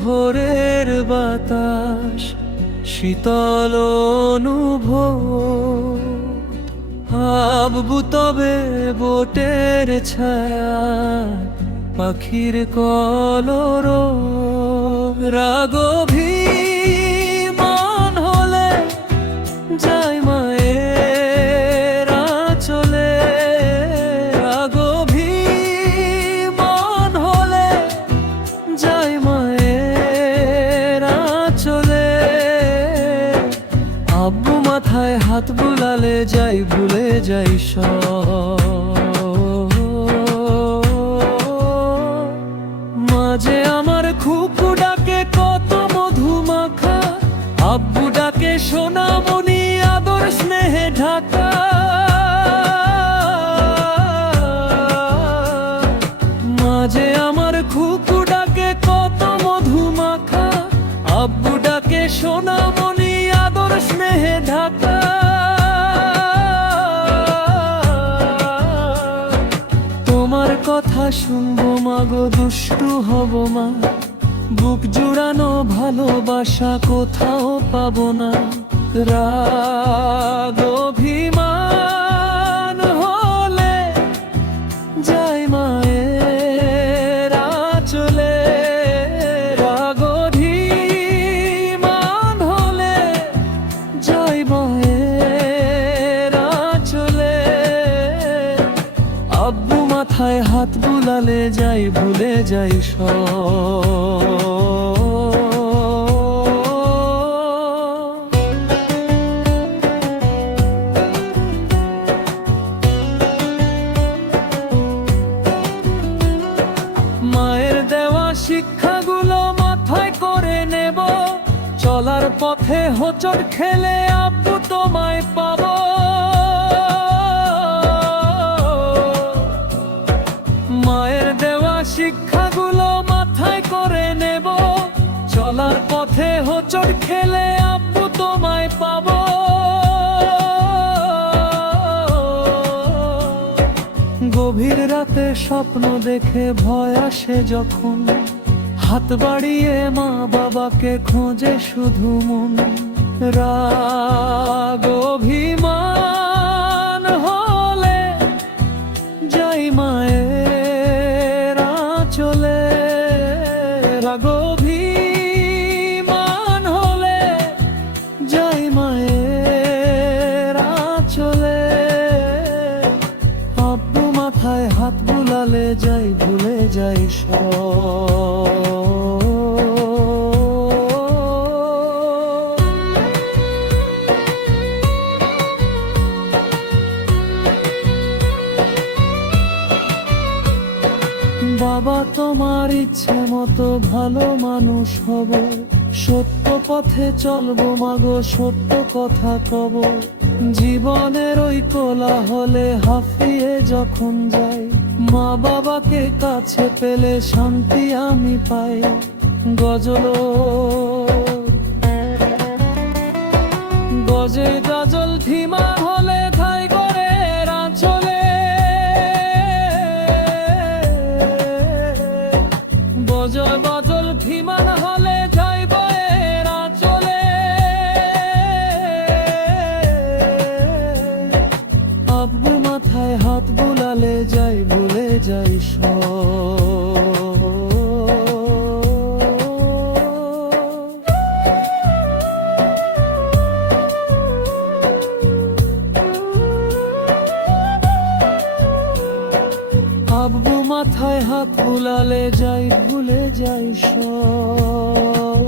ভোরের বাতাস শীতল অনুভব, আববু তবে বোটের ছায়া পাখির কলরব। রাগভিমান হলে যাই মায়ের আঁচলে, রাগভিমান হলে যাই মায়ের আঁচলে। আব্বু মাথায় হাত বুলালে যাই ভুলে যাই সব। মাঝে আমার খুকু ডাকে কত মধুমাখা, আব্বু ডাকে সোনামণি আদর স্নেহে ঢাকা। মাঝে আমার খুকু ডাকে কত মধুমাখা, আব্বু ডাকে সোনামণি আদর স্নেহে ঢাকা। তোমার কথা শুনবো মাগো, দুষ্টু হব মা, বুক জুড়ানো ভালোবাসা কোথাও পাবো না। রাগ অভিমান হলে যাই মায়ের আঁচলে, রাগ অভিমান হলে যাই মায়ের আঁচলে। আব্বু মাথায় হাত বুলালে যাই ভুলে যাই সব। মায়ের দেওয়া শিক্ষাগুলো মাথায় করে নেব, চলার পথে হোঁচট খেলে আব্বু তোমায় পাবো। মায়ের দেওয়া শিক্ষাগুলো মাথায় করে নেব, চলার পথে হোঁচট খেলে আব্বু তোমায় পাবো। গভীর রাতে স্বপ্ন দেখে ভয় আসে যখন, হাত বাড়িয়ে মা বাবাকে খোঁজে শুধু মন। রাগ অভিমান হলে যাই মায়ের আঁচলে, রাগ অভিমান হলে যাই মায়ের আঁচলে। আব্বু মাথায় হাত বুলালে যাই ভুলে যাই সব। বাবা তোমার ইচ্ছে মতো ভালো মানুষ হব, সত্য পথে চলবো মাগো, সত্য কথা কব। জীবনের ওই কোলাহলে হাঁফিয়ে যখন যাই, মা বাবাকে কাছে পেলে শান্তি আমি পাই। গজল গজে গজল ধীমা হলে ঠাই করে আঁচলে, বজল বজল ধীমান হলে যাই বয়ের আঁচলে। আব্বু মাথায় হাত বুলালে যাই ভুলে যাই সব। আব্বু মাথায় হাত বুলালে যাই ভুলে যাই সব।